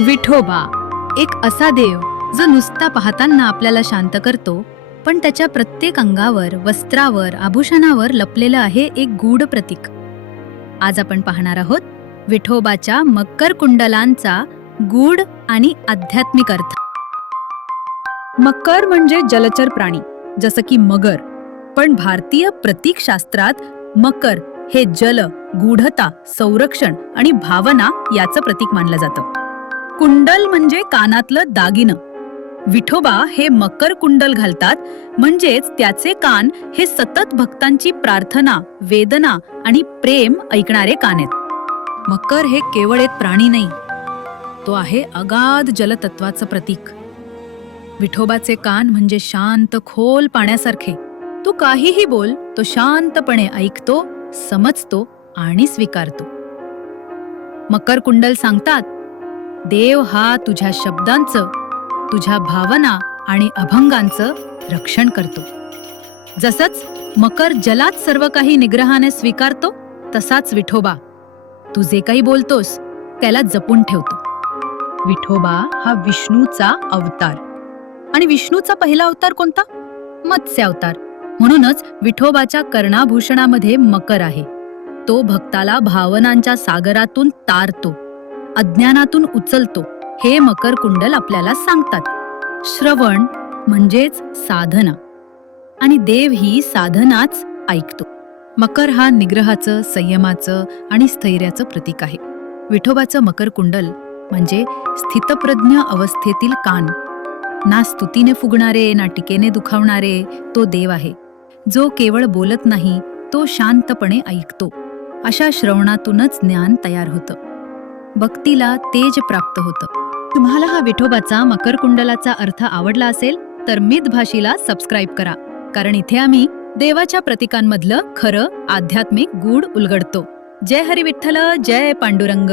विठोबा एक असा देव जो नुसता पाहताना आपल्याला शांत करतो पण त्याच्या प्रत्येक अंगावर वस्त्रावर आभूषणावर लपलेलं आहे एक गूढ प्रतीक. आज आपण पाहणार आहोत विठोबाच्या मकर कुंडलांचा गूढ आणि आध्यात्मिक अर्थ. मकर म्हणजे जलचर प्राणी जसं की मगर पण भारतीय प्रतीकशास्त्रात मकर हे जल गूढता संरक्षण आणि भावना याचं प्रतीक मानलं जातं. कुंडल म्हणजे कानातलं दागिनं. विठोबा हे मकर कुंडल घालतात म्हणजेच त्याचे कान हे सतत भक्तांची प्रार्थना वेदना आणि प्रेम ऐकणारे कान आहेत. मकर हे केवळ एक प्राणी नाही तो आहे अगाध जलतत्वाचं प्रतीक. विठोबाचे कान म्हणजे शांत खोल पाण्यासारखे. तू काहीही बोल तो शांतपणे ऐकतो समजतो आणि स्वीकारतो. मकर कुंडल सांगतात देव हा तुझ्या शब्दांचं तुझ्या भावना आणि अभंगांचं रक्षण करतो. जसंच मकर जलात सर्व काही निग्रहाने स्वीकारतो तसाच विठोबा. तू जे काही बोलतोस त्याला जपून ठेवतो. विठोबा हा विष्णूचा अवतार. आणि विष्णूचा पहिला अवतार कोणता? मत्स्य अवतार. म्हणूनच विठोबाच्या कर्णाभूषणामध्ये मकर आहे. तो भक्ताला भावनांच्या सागरातून तारतो. अज्ञानातून उचलतो हे मकर कुंडल आपल्याला सांगतात. श्रवण म्हणजेच साधना. आणि देव ही साधनाच ऐकतो. मकर हा निग्रहाचं संयमाचं आणि स्थैर्याचं प्रतीक आहे. विठोबाचं मकर कुंडल म्हणजे स्थितप्रज्ञ अवस्थेतील कान. ना स्तुतीने फुगणारे ना टीकेने दुखावणारे तो देव आहे. जो केवळ बोलत नाही तो शांतपणे ऐकतो. अशा श्रवणातूनच ज्ञान तयार होतं. भक्तीला तेज प्राप्त होतं. तुम्हाला हा विठोबाचा मकर कुंडलाचा अर्थ आवडला असेल तर मित भाषीला सबस्क्राईब करा. कारण इथे आम्ही देवाच्या प्रतीकांमधलं खरं आध्यात्मिक गूढ उलगडतो. जय हरी विठ्ठल जय पांडुरंग.